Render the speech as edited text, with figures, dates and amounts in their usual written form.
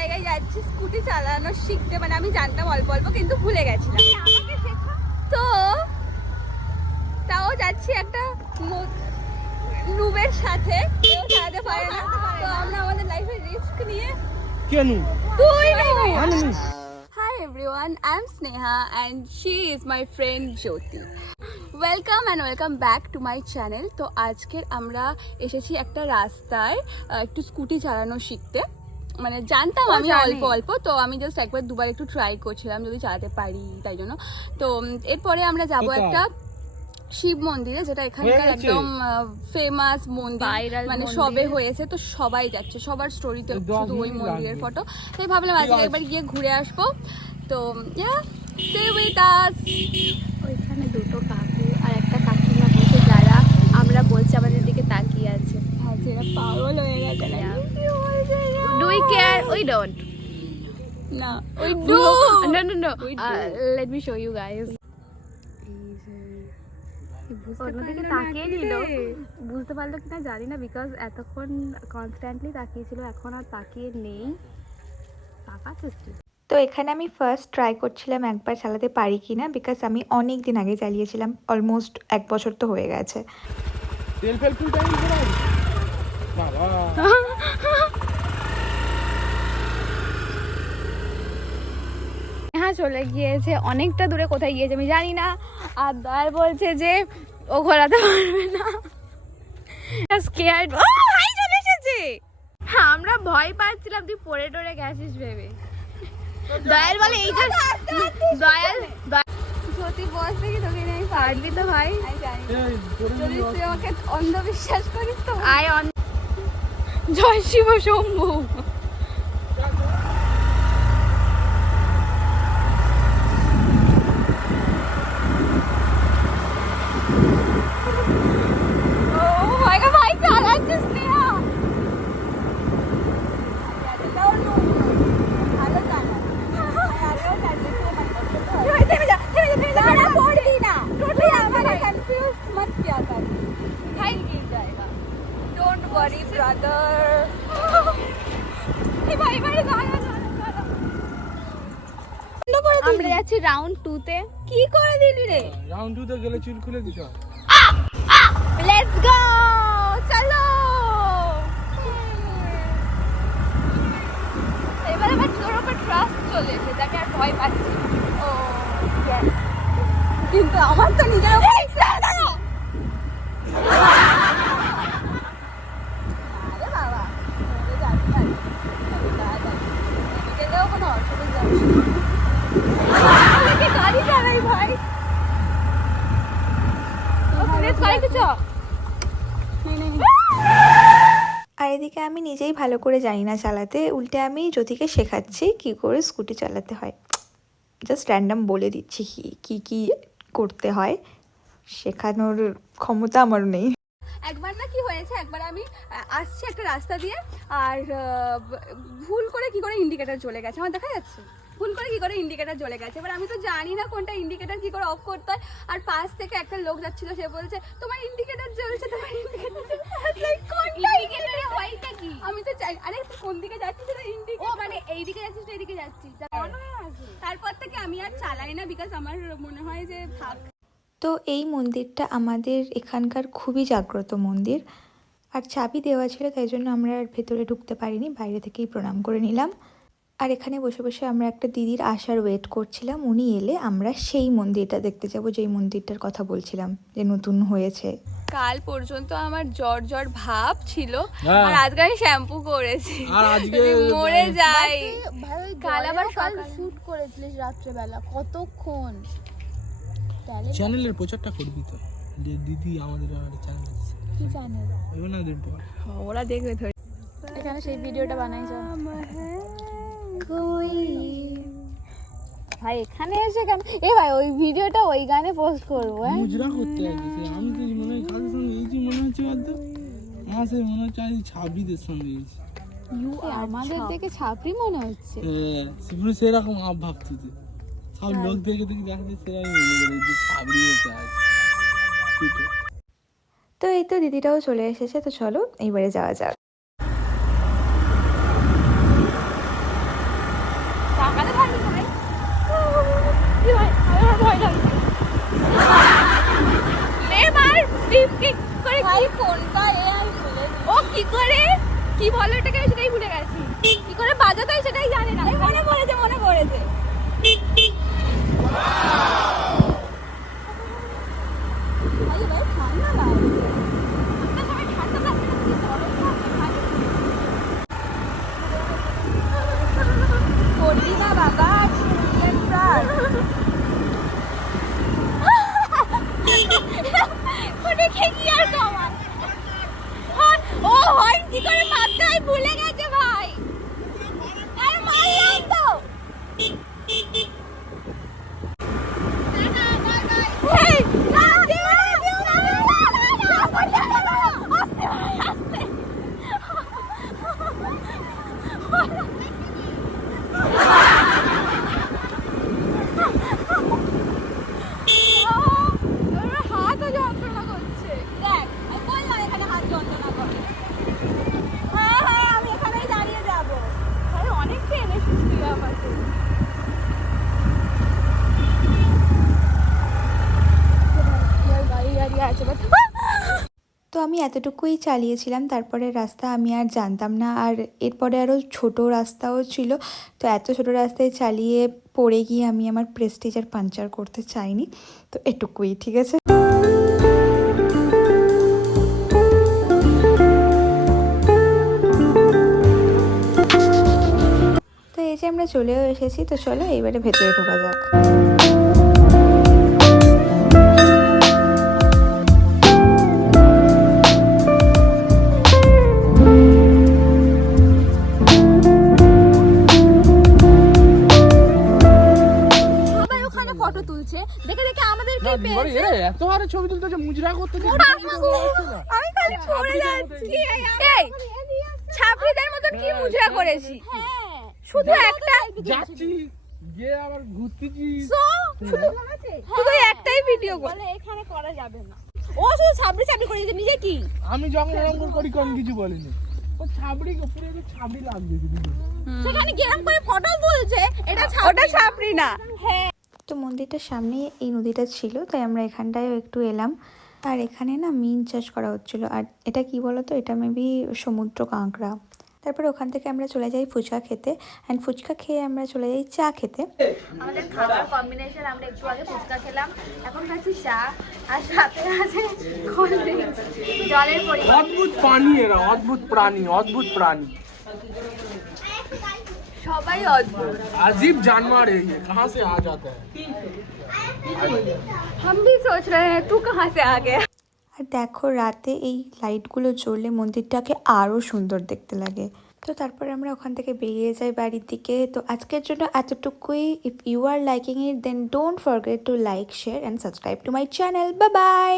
জায়গায় যাচ্ছি স্কুটি চালানো শিখতে, মানে আমি জানতাম অল্প অল্প কিন্তু ভুলে গেছিলাম। তো তাও যাচ্ছি একটা নুবের সাথে, কেউ চালাতে পারে না, তো আমরা আমাদের লাইফে রিস্ক নিয়ে কেন তুই Hi everyone, I'm Sneha and she is my friend Jyoti. Welcome and welcome back to my channel. তো আজকে আমরা এসেছি একটা রাস্তায় একটু স্কুটি চালানো শিখতে, মানে জানতাম আমি অল্প অল্প, তো আমি জাস্ট একবার দুবার একটু ট্রাই করছিলাম যদি চালাতে পারি তাই জন্য। তো এরপরে আমরা যাব একটা শিব মন্দিরে, যেটা এখানকার একদম ফেমাস মন্দির, মানে সবে হয়েছে, তো সবাই যাচ্ছে, সবার স্টোরিতে শুধু ওই মন্দিরের ফটো। তাই ভাবলাম আজকে একবার গিয়ে ঘুরে আসবো। তো stay with us. ওইখানে দুটো কাকু আর একটা কাকিমা বসে, যারা আমরা বলছি আমাদের দিকে তাকিয়ে আছে। এরা পাগল হয়ে গেছে না? Do we care? We don't. না, we do. No. Let me show you guys. অন্যদিকে তাকিয়ে নিল, বুঝতে পারলো কিনা জানি না, বিকজ এতক্ষণ কনস্ট্যান্টলি তাকিয়েছিল, এখন আর তাকিয়ে নেই। পাকা সৃষ্টি। তো এখানে আমি ফার্স্ট ট্রাই করছিলাম একবার চালাতে পারি কি না, বিকজ আমি অনেক দিন আগে চালিয়েছিলাম, অলমোস্ট 1 বছর তো হয়ে গেছে। তেল ফেল ফুল টাইম বাবা হ্যাঁ, চলে গিয়েছে অনেকটা দূরে, কোথায় গিয়েছে আমি জানি না। আর দয়াল বলছে যে ও ঘোরাতে পারবে না, স্কেয়ার্ড। ও ভাই চলে এসেছে। হ্যাঁ, আমরা ভয় পাচ্ছিলাম তুই পড়ে টরে গেছিস ভেবে। দয়াল বলে এই যে দয়াল জ্যোতি বস দেখি তোকে নেই পারলি তো ভাই। আমি জানি যদি তুই আমাকে অন্ধবিশ্বাস করিস তো আয় জয় শিব শম্ভু। ভাই চালাচ্ছিস স্নেহা, ভালো চালা। Don't worry brother. আমরা যাচ্ছি রাউন্ড 2 তে। কি করে দিলি রে? রাউন্ড 2 তে গেলে চুল খুলে দিতে হয়। Let's go, চলো। এবার আমার তোর উপর ট্রাস্ট চলে এসেছে, যাকে আর ভয় পাচ্ছি। ও ইয়েস, কিন্তু আমার তো নিজের উপর আরে বাবা মরে যাবি ভাই, গেলেও কোনো অসুবিধা নেই। গাড়ি চালাই ভাই, আর এদিকে আমি নিজেই ভালো করে জানি না চালাতে, উল্টে আমি জ্যোতিকে শেখাচ্ছি কি করে স্কুটি চালাতে হয়। জাস্ট র্যান্ডাম বলে দিচ্ছি কি করতে হয়, শেখানোর ক্ষমতা আমার নেই। একবার না কি হয়েছে, একবার আমি আসছি একটা রাস্তা দিয়ে, আর ভুল করে কি করে ইন্ডিকেটর জ্বলে গেছে, আমার দেখা যাচ্ছে ভুল করে কি করে ইন্ডিকেটর জ্বলে গেছে। এবার আমি তো জানি না কোনটা ইন্ডিকেটর কি করে অফ করতে হয়, আর পাশ থেকে একটা লোক যাচ্ছিল, সে বলছে তোমার ইন্ডিকেটর জ্বলছে, তোমার ইন্ডিকেটর হয়টা কি, আমি তো চাই। আরে তুই কোন দিকে যাচ্ছিস? ইন্ডিকেটর, ও মানে এই দিকে যাচ্ছিস তো এইদিকে যাচ্ছিস। তারপর থেকে আমি আর চালাই না, বিকজ আমার মনে হয় যে থাক। তো এই মন্দিরটা আমাদের এখানকার খুবই জাগ্রত মন্দির, আর চাবি দেওয়া ছিল, তাই জন্য আমরা আর ভেতরে ঢুকতে পারিনি, বাইরে থেকেই প্রণাম করে নিলাম। আর এখানে বসে বসে আমরা একটা দিদির আসার ওয়েট করছিলাম, উনি এলে আমরা সেই মন্দিরটা দেখতে যাব, যেই মন্দিরটার কথা বলছিলাম যে নতুন হয়েছে। কাল পর্যন্ত আমার জ্বর ভাব ছিল, আর আজকে আমি শ্যাম্পু করেছি, আর আজকে মরে যাই। কাল আবার শুট করেছিলিস রাত্রেবেলা, কতক্ষণ? চ্যানেলের প্রচারটা করবি তো, যে দিদি আমাদের চ্যানেল আছে। কি চ্যানেল? ওনাদের ওরা দেখবে ধরে। এখানে সেই ভিডিওটা বানাইছো ভাই, এখানে এসে কেন? এ ভাই ওই ভিডিওটা ওই গানে পোস্ট করবো। মুজরা করতে লাগছে, আমি তো মনে হয় কাদের সঙ্গে এই যে মনে হচ্ছে বলতো, আমার সে মনে হচ্ছে আজ ছাবড়িদের সঙ্গে গেছি। আমাদের দেখে ছাপড়ি মনে হচ্ছে। হ্যাঁ, পুরো সেরকম আপ ভাবছি, সব লোক দেখে দেখছে সেরাই মনে করে যে ছাবড়ি হতে আছে। তো এই তো দিদিটাও চলে এসেছে, তো চলো এইবারে যাওয়া যাক। অযথাই সেটাই জানি না। মনে পড়েছে মনে পড়েছে। ভাই ভাই ঠান্ডা লাগছে। ঠান্ডা সময় ঠান্ডা লাগছে না, কি গরম লাগছে ভাই। করবি না বাবা, চিকেন ফ্রাই। ওটা কি আর কমার। ও হর্ন কি করে মাথায় ভুলে গেছে ভাই। আরে মারলাম তো। হেই, না, দিও না, দিও না, দিও না, আস্তে, আস্তে। আমার হাতও যন্ত্রণা করছে। দেখ, আমি বললাম এখানে হাত যন্ত্রণা করে। হ্যাঁ হ্যাঁ, আমি এখানেই দাঁড়িয়ে যাবো। ভাই অনেক টেনে সুস্থ আমাকে। গাড়ি গাড়ি আছে বাট তো আমি এতটুকুই চালিয়েছিলাম, তারপরে রাস্তা আমি আর জানতাম না, আর এরপরে আরও ছোট রাস্তাও ছিল। তো এত ছোট রাস্তায় চালিয়ে পড়ে গিয়ে আমি আমার প্রেস্টিজ আর পাঞ্চার করতে চাইনি। তো এটুকুই, ঠিক আছে। তো এই যে আমরা চলেও এসেছি, তো চলো এইবারে ভেতরে ঢোকা যাক। সবাই ওখানে ফটো তুলছে, দেখে দেখে আমাদেরকে পেয়েছে। এত হারে ছবি তুলতে মুজরা করতে আমি খালি পড়ে যাচ্ছি। এই ছাপড়িদের মতন কি মুজরা করেছি? শুধু একটা যাচ্ছি গিয়ে আবার ঘুরতেছি। শুধু একটাই ভিডিও বলে এখানে করা যাবে না। ও শুধু ছাপড়ি ছাপড়ি করেছে, নিজে কি? আমি যখন এরকম করি কম কিছু বলিনি। ও ছাবড়ি পুরো একটু ছাবড়ি লাগবে কিন্তু। সেখানে গেরাম করে ফটো তুলছে, এটা ওটা ছাপড়ি না। হ্যাঁ, তো মন্দিরটার সামনে এই নদীটা ছিল, তাই আমরা এখানটায় একটু এলাম। আর এখানে না মিন চাষ করা হচ্ছিল। আর এটা কি বলতো, এটা মেবি সমুদ্র কাঁকড়া। তারপরে ওখান থেকে আমরা চলে যাই ফুচকা খেতে, অ্যান্ড ফুচকা খেয়ে আমরা চলে যাই চা খেতে। আমাদের খাবার কম্বিনেশন, আমরা একটু আগে ফুচকা খেলাম, এখন খাচ্ছি চা, আর সাথে আছে কোল্ড ড্রিঙ্কস। জলের পরিমাণ অদ্ভুত প্রাণী এরা, অদ্ভুত প্রাণী, অদ্ভুত প্রাণী। সবাই অদ্ভুত। अजीब जानवर है ये, कहाँ से आ जाता है? हम भी सोच रहे हैं तू कहाँ से आ गया। আর দেখো রাতে এই লাইটগুলো জ্বললে মন্দিরটাকে আরও সুন্দর দেখতে লাগে। তো তারপরে আমরা ওখান থেকে বেরিয়ে যাই বাড়ির দিকে। তো আজকের জন্য এতটুকুই। If you are liking it then don't forget to like, share and subscribe to my channel. Bye by.